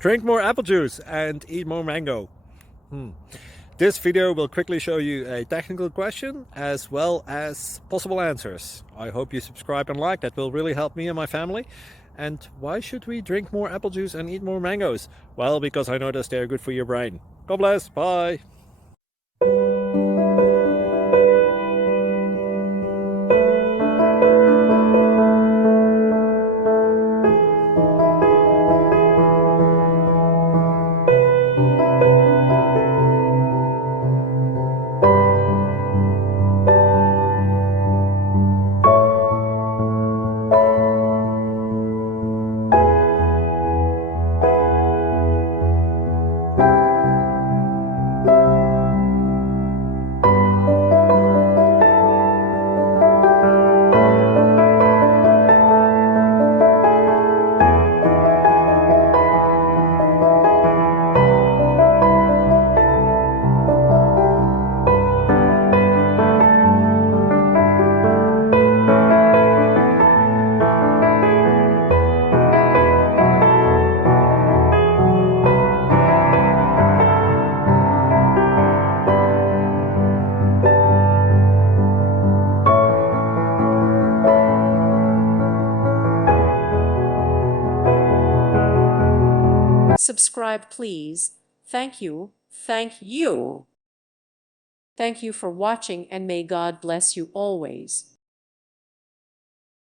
Drink more apple juice and eat more mango. This video will quickly show you a technical question as well as possible answers. I hope you subscribe and like, that will really help me and my family. And why should we drink more apple juice and eat more mangoes? Well, because I noticed they're good for your brain. God bless, bye! Subscribe, please. Thank you. Thank you. Thank you for watching, and may God bless you always.